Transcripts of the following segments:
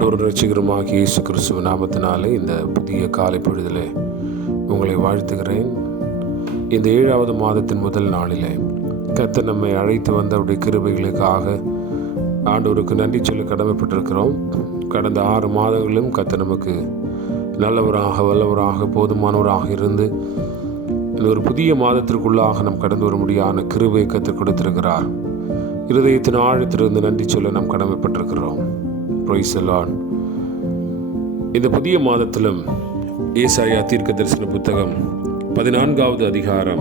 ஆண்டவர் இரட்சகருமாகிய இயேசு கிறிஸ்துவின் நாமத்தினாலே இந்த புதிய காலை பொழுதிலே உங்களை வாழ்த்துகிறேன். இந்த 7வது மாதத்தின் முதல் நாளிலே கர்த்தர் நம்மை அழைத்து வந்த அவருடைய கிருபைகளுக்காக ஆண்டவருக்கு நன்றி சொல்ல கடமைப்பட்டிருக்கிறோம். கடந்த 6 மாதங்களிலும் கர்த்தர் நமக்கு நல்லவராக வல்லவராக போதுமானவராக இருந்து இந்த ஒரு புதிய மாதத்திற்குள்ளாக நாம் கடந்து வர முடியாத கிருபை கர்த்தர் கொடுத்திருக்கிறார். இருதயத்தின் ஆழத்திலிருந்து நன்றி சொல்ல நாம் கடமைப்பட்டிருக்கிறோம். Price the Lord. இந்த புதிய மாதத்திலும் ஏசாயா தீர்க்கதரிசன புத்தகம் 14வது அதிகாரம்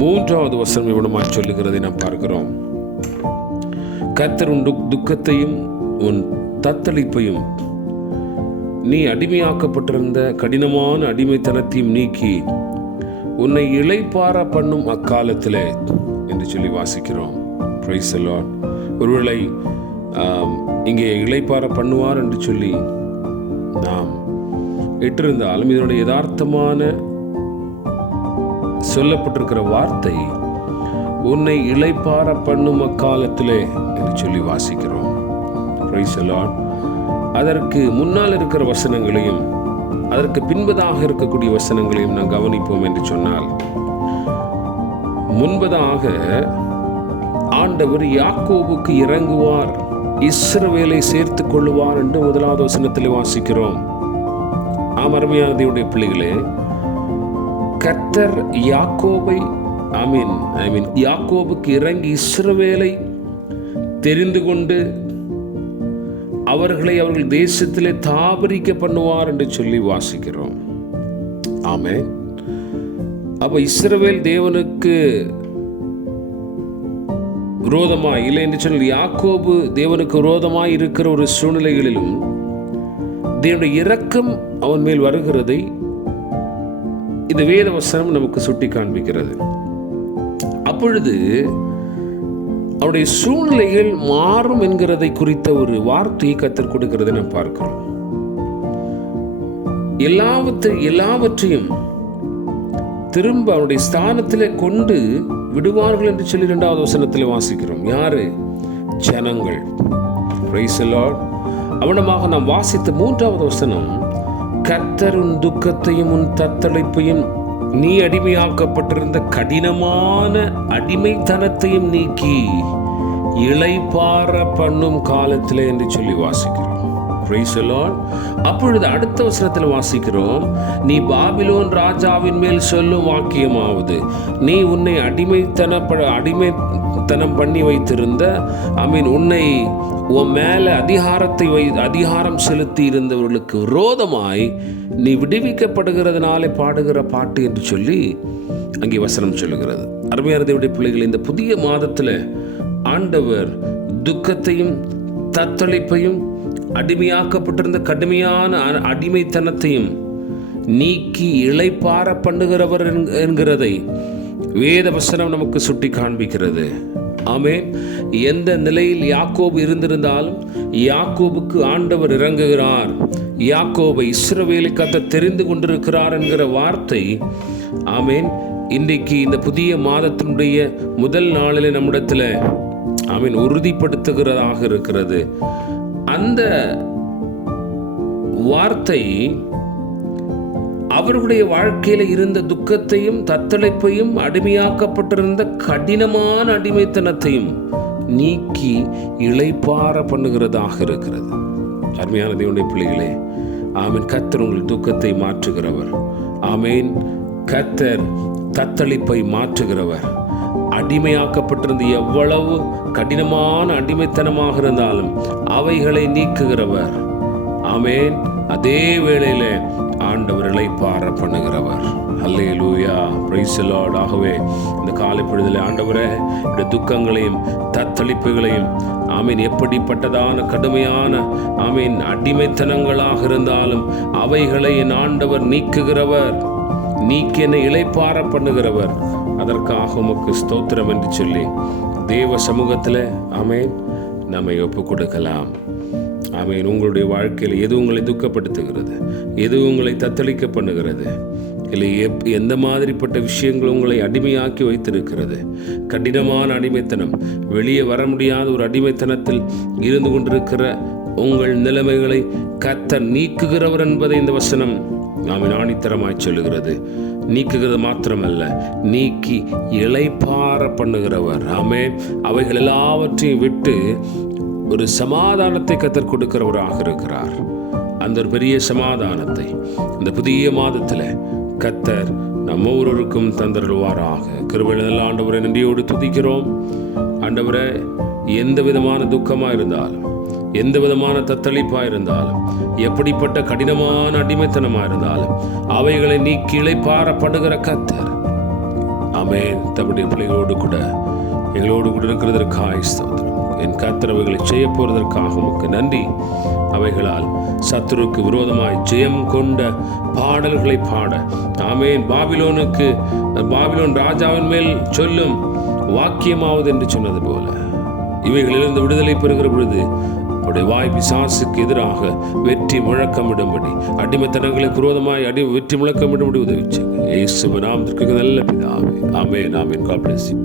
3வது வசனம் இவனமாய் சொல்லுகிறதை நாம் பார்க்கிறோம். கர்த்தர் உன் துக்கத்தையும் உன் தத்தளிப்பையும் நீ அடிமையாக்கப்பட்டிருந்த கடினமான அடிமைத்தனத்தையும் நீக்கி உன்னை இளைப்பார பண்ணும் அக்காலத்திலே என்று சொல்லி வாசிக்கிறோம். Price the Lord. ஒருவேளை இங்கே இளைப்பார பண்ணுவார் என்று சொல்லி நாம் இட்டிருந்தாலும் இதனுடைய யதார்த்தமான சொல்லப்பட்டிருக்கிற வார்த்தை உன்னை இளைப்பார பண்ணும் அக்காலத்திலே என்று சொல்லி வாசிக்கிறோம். Price the Lord. அதற்கு முன்னால் இருக்கிற வசனங்களையும் அதற்கு பின்பதாக இருக்கக்கூடிய வசனங்களையும் நாம் கவனிப்போம் என்று சொன்னால், முன்பதாக ஆண்டவர் யாக்கோபுக்கு இறங்குவார், இஸ்ரவேலை சேர்த்துக் கொள்ளுவார் என்று 1வது வசனத்தில் வாசிக்கிறோம். அருமையான தேவனுடைய பிள்ளைகளே, கர்த்தர் யாக்கோபை யாக்கோபுக்கு இறங்கி இஸ்ரவேலை தெரிந்து கொண்டு அவர்கள் தேசத்திலே தாபரிக்க பண்ணுவார் என்று சொல்லி வாசிக்கிறோம். ஆமென். அப்ப இஸ்ரவேல் தேவனுக்கு விரோதமாய் இல்லை என்று சொன்னால் யாக்கோபு தேவனுக்கு விரோதமாய் இருக்கிற ஒரு சூழ்நிலைகளிலும் தேவனுடைய இரக்கம் அவன் மேல் வருகிறதை இந்த வேத வசனம் நமக்கு சுட்டி காண்பிக்கிறது. அப்பொழுது அவருடைய சூழ்நிலைகள் மாறும் என்கிறதை குறித்த ஒரு வார்த்தையை கர்த்தர் கொடுக்கிறதை நாம் பார்க்கிறோம். எல்லாவற்றையும் திரும்ப அவருடைய ஸ்தானத்திலே கொண்டு விடுவார்கள் என்று சொல்லி 2வது வசனத்தில் வாசிக்கிறோம். யாரு? ஜனங்கள். Price the Lord. அவனமாக நாம் வாசித்த 3வது வசனம், கர்த்தர் உன் துக்கத்தையும் உன் தத்தளிப்பையும் நீ அடிமையாக்கப்பட்டிருந்த கடினமான அடிமைத்தனத்தையும் நீக்கி இளைப்பார பண்ணும் காலத்திலே என்று சொல்லி வாசிக்கிறோம். Price the Lord. அப்பொழுது அடுத்த வசனத்தில் வாசிக்கிறோம், நீ பாபிலோன் ராஜாவின் மேல் சொல்லும் வாக்கியமாவது, நீ உன்னை அடிமைத்தனம் பண்ணி வைத்திருந்த உன்னை உன் மேல அதிகாரம் செலுத்தி இருந்தவர்களுக்கு விரோதமாய் நீ விடுவிக்கப்படுகிறதுனாலே பாடுகிற பாட்டு என்று சொல்லி அங்கே வசனம் சொல்லுகிறது. அருமையான தேவனுடைய பிள்ளைகள், இந்த புதிய மாதத்தில் ஆண்டவர் துக்கத்தையும் தத்தளிப்பையும் அடிமையாக்கப்பட்டிருந்த கடுமையான அடிமைத்தனத்தையும் நீக்கி இளைப்பார பண்ணுகிறவர் என்கிறதை வேத வசனம் நமக்கு சுட்டி காண்பிக்கிறது. ஆமென். எந்த நிலையில் யாக்கோபு இருந்திருந்தாலும் யாக்கோபுக்கு ஆண்டவர் இறங்குகிறார், யாக்கோபை இஸ்ரவேலை கர்த்தர் தெரிந்து கொண்டிருக்கிறார் என்கிற வார்த்தை ஆமென் இன்றைக்கு இந்த புதிய மாதத்தினுடைய முதல் நாளிலே நம்மிடத்தில் உறுதிப்படுத்துகிறதாக இருக்கிறது. அந்த வார்த்தை அவர்களுடைய வாழ்க்கையில இருந்த துக்கத்தையும் தத்தளிப்பையும் அடிமையாக்கப்பட்டிருந்த கடினமான அடிமைத்தனத்தையும் நீக்கி இளைப்பார பண்ணுகிறதாக இருக்கிறது. அருமையான தேவனுடைய பிள்ளைகளே, ஆமீன். கர்த்தர் உங்கள் துக்கத்தை மாற்றுகிறவர். ஆமீன். கர்த்தர் தத்தளிப்பை மாற்றுகிறவர். அடிமையாக்கப்பட்டிருந்த எவ்வளவு கடினமான அடிமைத்தனமாக இருந்தாலும் அவைகளை நீக்குகிறவர். ஆமேன். அதே வேளையில ஆண்டவர் இளைப்பார பண்ணுகிறவர். அல்லேலூயா. Praise the Lord. ஆகவே இந்த காலை பொழுதிலே ஆண்டவரே, இந்த துக்கங்களையும் தத்தளிப்புகளையும் எப்படிப்பட்டதான கடுமையான அடிமைத்தனங்களாக இருந்தாலும் அவைகளை என் ஆண்டவர் நீக்குகிறவர், நீக்கி என்னை இளைப்பார பண்ணுகிறவர். அதற்காக உமக்கு ஸ்தோத்திரம் என்று சொல்லி தேவ சமூகத்தில் நம்மை ஒப்பு கொடுக்கலாம். உங்களுடைய வாழ்க்கையில் எது உங்களை துக்கப்படுத்துகிறது, எது உங்களை தத்தளிக்க பண்ணுகிறது, இல்லை எந்த மாதிரிப்பட்ட விஷயங்கள் உங்களை அடிமையாக்கி வைத்திருக்கிறது, கடினமான அடிமைத்தனம், வெளியே வர முடியாத ஒரு அடிமைத்தனத்தில் இருந்து கொண்டிருக்கிற உங்கள் நிலைமைகளை கர்த்தர் நீக்குகிறவர் என்பதை இந்த வசனம் நாம் ஆணித்தரமாய் சொல்லுகிறது. நீக்குகிறது மாத்திரமல்ல, நீக்கி இளைப்பாற பண்ணுகிறவர். ஆமென். அவைகள் எல்லாவற்றையும் விட்டு ஒரு சமாதானத்தை கர்த்தர் கொடுக்கிறவராக இருக்கிறார். அந்த ஒரு பெரிய சமாதானத்தை இந்த புதிய மாதத்தில் கர்த்தர் நம்ம ஒவ்வொருவருக்கும் தந்தருள்வாராக. கிருபையுள்ள ஆண்டவரை நன்றியோடு துதிக்கிறோம். ஆண்டவரே, எந்த விதமான துக்கமாக இருந்தாலும், எந்த விதமான தத்தளிப்பாக இருந்தாலும், எப்படிப்பட்ட கடினமான அடிமைத்தனமாக இருந்தாலும் அவைகளை நீக்கி இளைப்பாறப்படுகிற கர்த்தர். ஆமென். தம்முடைய பிள்ளைகளோடு கூட எங்களோடு கூட இருக்கிறதற்காக ஸ்தோத்திரம். என் கர்த்தர் அவைகளை செய்ய போவதற்காக உமக்கு நன்றி. அவைகளால் சத்துருக்கு விரோதமாய் ஜெயம் கொண்ட பாடல்களை பாட, ஆமென், பாபிலோன் ராஜாவின் மேல் சொல்லும் வாக்கியமாவது என்று சொன்னது போல இவைகளிலிருந்து விடுதலை பெறுகிற பொழுது அவருடைய வாய் பிசாசுக்கு எதிராக வெற்றி முழக்கமிடும்படி, அடிமைத்தனங்களுக்கு விரோதமாய் வெற்றி முழக்கமிடும்படி உதவிச்சு. இயேசுவின் நாமத்திற்கு நல்ல பிதாவே. ஆமென். ஆமென். God bless you.